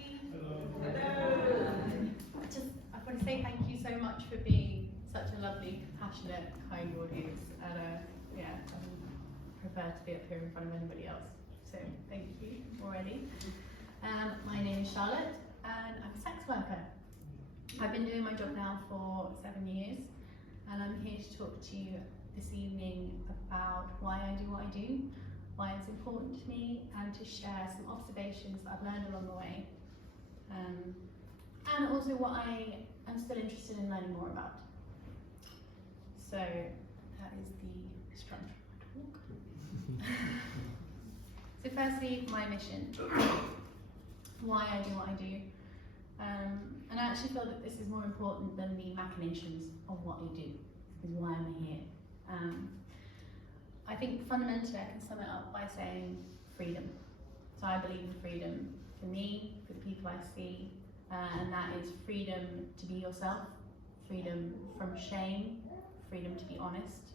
everybody. Hello. Hello. I want to say thank you so much for being such a lovely, compassionate, kind audience. And yeah, I prefer to be up here in front of anybody else. So thank you already. My name is Charlotte, and I'm a sex worker. I've been doing my job now for 7 years, and I'm here to talk to you this evening about why I do what I do, why it's important to me, and to share some observations that I've learned along the way, and also what I am still interested in learning more about. So that is the structure of my talk. So firstly, my mission, why I do what I do. And I actually feel that this is more important than the machinations of what we do, is why I'm here. I think fundamentally I can sum it up by saying freedom. So I believe in freedom for me, for the people I see, and that is freedom to be yourself, freedom from shame, freedom to be honest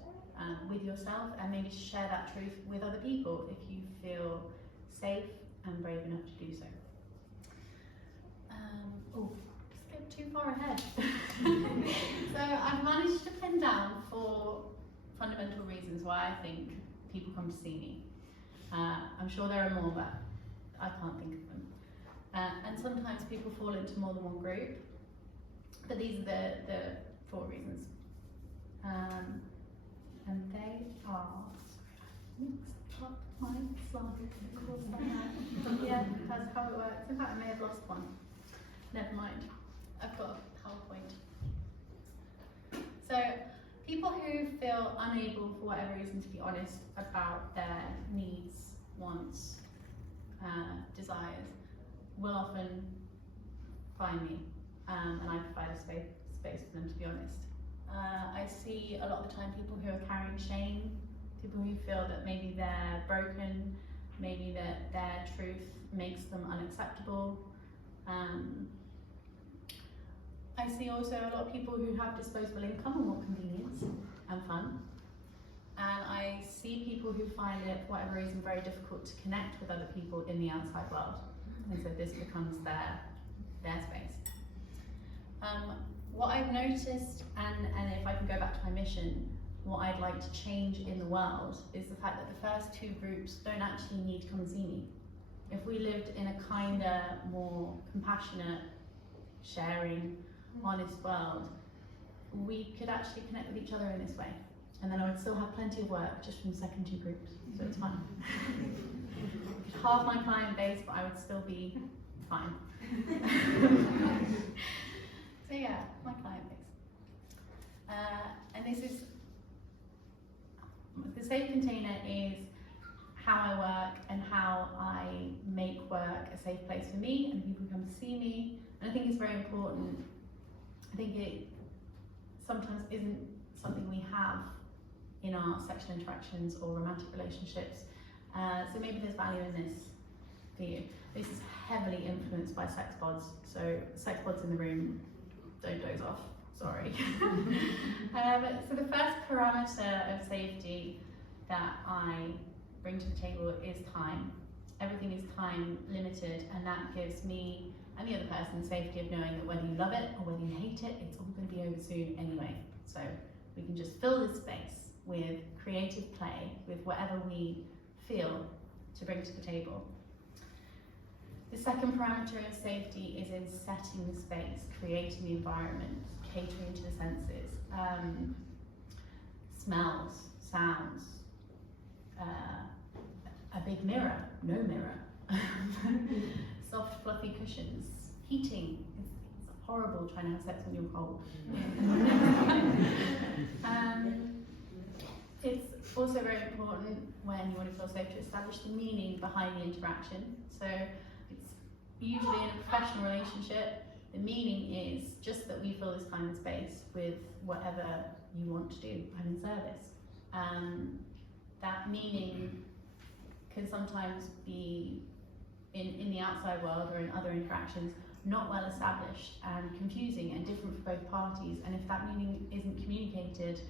with yourself, and maybe to share that truth with other people if you feel safe and brave enough to do so. Skipped too far ahead. So I've managed to pin down 4 fundamental reasons why I think people come to see me. I'm sure there are more, but I can't think of them. And sometimes people fall into more than one group, but these are the 4 reasons. And they are, mixed up my slides. Yeah, that's how it works. In fact, I may have lost one. Never mind, I've got a PowerPoint. So, people who feel unable, for whatever reason, to be honest about their needs, wants, desires, will often find me, and I provide a space for them to be honest. I see a lot of the time people who are carrying shame, people who feel that maybe they're broken, maybe that their truth makes them unacceptable. I see also a lot of people who have disposable income and want convenience and fun. And I see people who find it, for whatever reason, very difficult to connect with other people in the outside world. And so this becomes their space. What I've noticed, and if I can go back to my mission, what I'd like to change in the world is the fact that the first 2 groups don't actually need to come and see me. If we lived in a kinder, more compassionate, sharing, honest world, we could actually connect with each other in this way. And then I would still have plenty of work just from the second 2 groups, so it's fine. Half my client base, but I would still be fine. So yeah, my client base. And this is, the safe container is how I work and how I make work a safe place for me and people come to see me. And I think it's very important. I think it sometimes isn't something we have in our sexual interactions or romantic relationships. So maybe there's value in this for you. This is heavily influenced by sex pods. So sex pods in the room, don't doze off, sorry. So the first parameter of safety that I bring to the table is time. Everything is time limited, and that gives me and the other person safety of knowing that whether you love it or whether you hate it, it's all going to be over soon anyway. So we can just fill this space with creative play, with whatever we feel to bring to the table. The second parameter of safety is in setting the space, creating the environment, catering to the senses. Smells, sounds, a big mirror, no mirror, soft fluffy cushions, heating. It's horrible trying to have sex when you're cold. It's also very important when you want to feel safe to establish the meaning behind the interaction. So it's usually in a professional relationship, the meaning is just that we fill this time and space with whatever you want to do. I'm in service. That meaning can sometimes be in the outside world or in other interactions not well established and confusing and different for both parties. And if that meaning isn't communicated,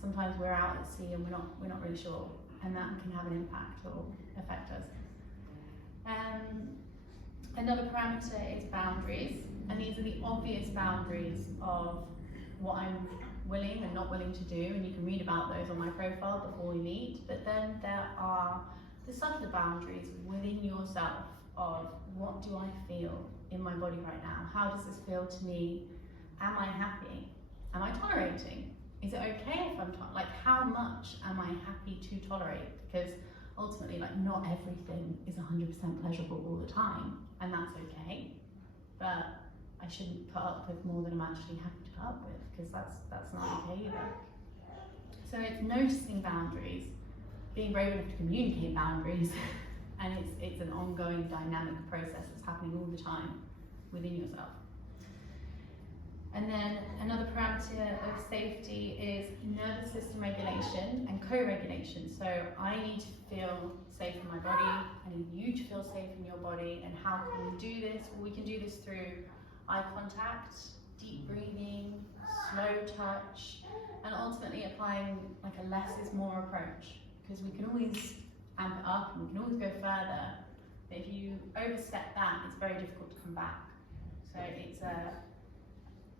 sometimes we're out at sea and we're not really sure, and that can have an impact or affect us. Another parameter is boundaries, and these are the obvious boundaries of what I'm willing and not willing to do, and you can read about those on my profile before we meet. But then there are the subtler boundaries within yourself of what do I feel in my body right now? How does this feel to me? Am I happy? Am I tolerating? Is it okay if I'm like, how much am I happy to tolerate? Because ultimately, like, not everything is 100% pleasurable all the time, and that's okay. But I shouldn't put up with more than I'm actually happy to put up with, because that's not okay either. So it's noticing boundaries, being brave enough to communicate boundaries, and it's an ongoing dynamic process that's happening all the time within yourself. And then another parameter of safety is nervous system regulation and co-regulation. So I need to feel safe in my body, I need you to feel safe in your body, and how can we do this? Well, we can do this through eye contact, deep breathing, slow touch, and ultimately applying like a less is more approach, because we can always amp it up and we can always go further, but if you overstep that, it's very difficult to come back. So it's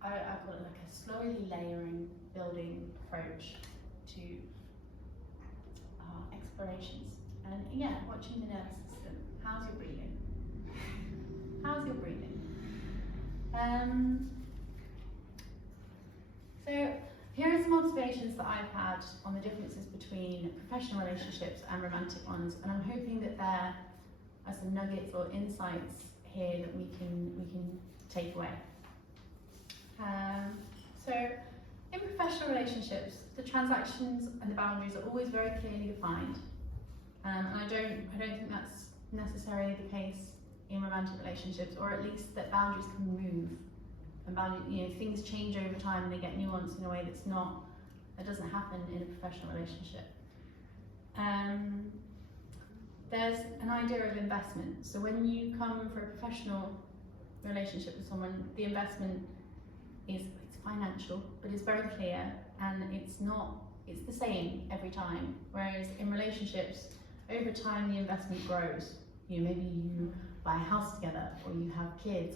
I call it like a slowly layering, building approach to explorations. And yeah, watching the nervous system. How's your breathing? How's your breathing? So here are some observations that I've had on the differences between professional relationships and romantic ones, and I'm hoping that there are some nuggets or insights here that we can take away. So in professional relationships, the transactions and the boundaries are always very clearly defined, and I don't think that's necessarily the case in romantic relationships, or at least that boundaries can move, and things change over time and they get nuanced in a way that doesn't happen in a professional relationship. There's an idea of investment. So when you come for a professional relationship with someone, the investment it's financial, but it's very clear, and it's the same every time. Whereas in relationships, over time the investment grows. Maybe you buy a house together, or you have kids,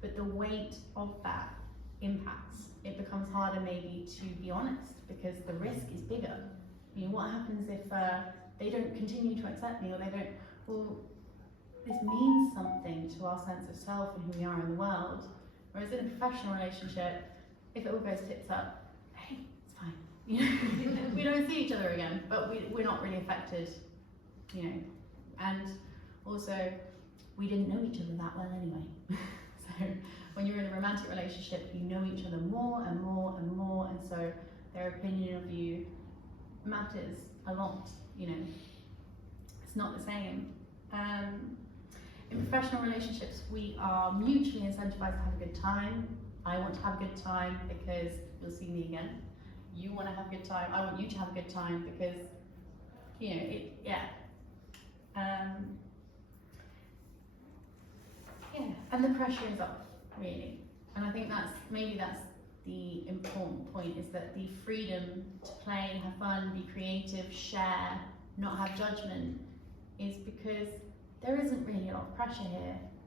but the weight of that impacts. It becomes harder maybe to be honest, because the risk is bigger. What happens if they don't continue to accept me, or they don't, well, this means something to our sense of self and who we are in the world. Whereas in a professional relationship, if it all goes tits up, hey, it's fine. We don't see each other again, but we're not really affected, And also, we didn't know each other that well anyway. So when you're in a romantic relationship, you know each other more and more and more, and so their opinion of you matters a lot. It's not the same. In professional relationships, we are mutually incentivized to have a good time. I want to have a good time because you'll see me again. You want to have a good time. I want you to have a good time because, and the pressure is off, really. And I think that's the important point, is that the freedom to play, have fun, be creative, share, not have judgment, is because there isn't really a lot of pressure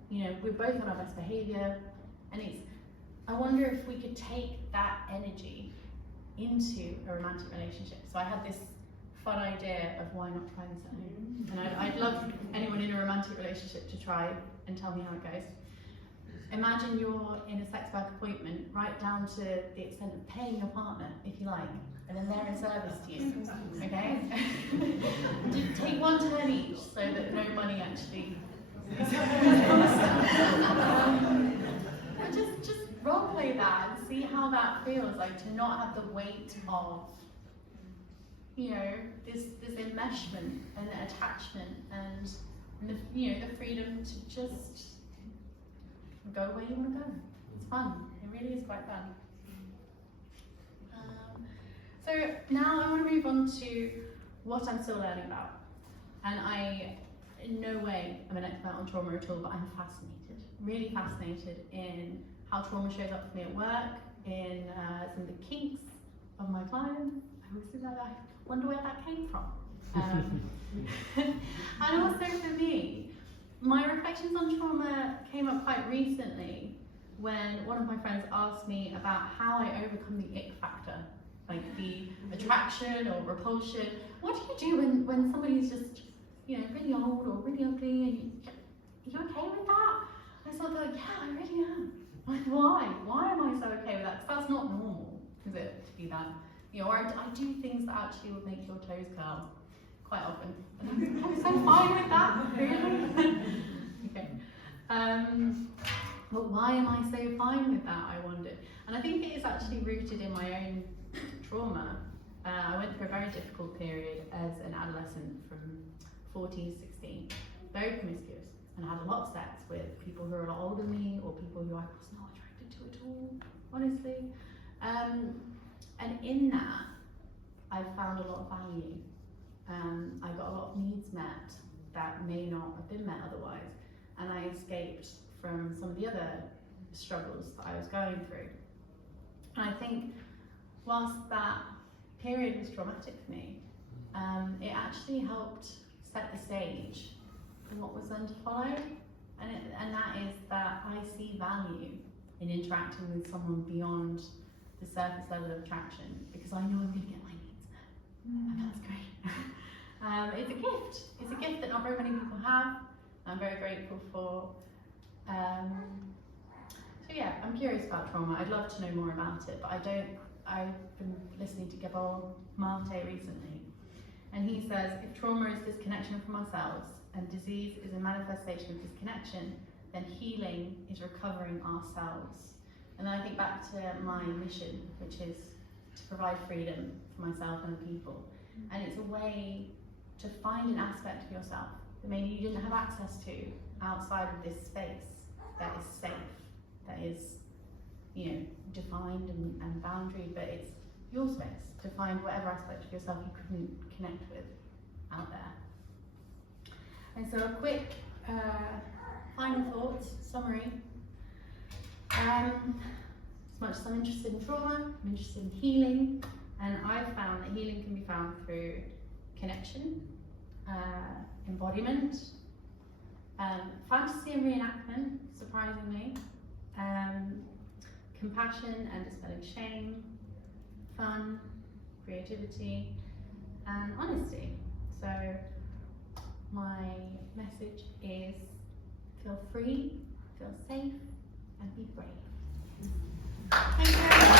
here. We're both on our best behaviour, and I wonder if we could take that energy into a romantic relationship. So I had this fun idea of why not try this at home. And I'd love anyone in a romantic relationship to try and tell me how it goes. Imagine you're in a sex work appointment, right down to the extent of paying your partner, if you like, and then they're in service to you, okay? Just take one turn each so that no money actually just role play that and see how that feels, like to not have the weight of this enmeshment and attachment and the freedom to just go where you want to go. It's fun. It really is quite fun. So now I want to move on to what I'm still learning about. And I, in no way, am an expert on trauma at all, but I'm fascinated, really fascinated in how trauma shows up for me at work, in some of the kinks of my clients. I always think that, I wonder where that came from. And also for me, my reflections on trauma came up quite recently when one of my friends asked me about how I overcome the ick factor, like the attraction or repulsion. What do you do when somebody's just, you know, really old or really ugly, and are you okay with that? I sort of thought, yeah, I really am. Like, why? Why am I so okay with that? Because that's not normal, is it, to be that? You know, or I do things that actually would make your toes curl quite often. And I'm so fine with that, really? Okay. But why am I so fine with that, I wondered. And I think it is actually rooted in my own trauma. I went through a very difficult period as an adolescent from 14 to 16, very promiscuous, and had a lot of sex with people who are a lot older than me or people who I was not attracted to at all, honestly. And in that, I found a lot of value. I got a lot of needs met that may not have been met otherwise, and I escaped from some of the other struggles that I was going through. And I think whilst that period was traumatic for me, it actually helped set the stage for what was then to follow, and that is that I see value in interacting with someone beyond the surface level of attraction, because I know I'm going to get my needs met, and that's great. It's a gift. It's a gift that not very many people have. I'm very grateful for. So yeah, I'm curious about trauma. I'd love to know more about it, but I don't. I've been listening to Gabor Mate recently, and he says if trauma is disconnection from ourselves and disease is a manifestation of disconnection, then healing is recovering ourselves. And then I think back to my mission, which is to provide freedom for myself and the people. And it's a way to find an aspect of yourself that maybe you didn't have access to outside of this space that is safe, that is, you know, defined and boundary, but it's your space to find whatever aspect of yourself you couldn't connect with out there. And so a quick final thoughts, summary. As much as I'm interested in trauma, I'm interested in healing, and I've found that healing can be found through connection, embodiment, fantasy and reenactment, surprisingly, compassion and dispelling shame, fun, creativity, and honesty. So my message is feel free, feel safe, and be brave. Thank you very much.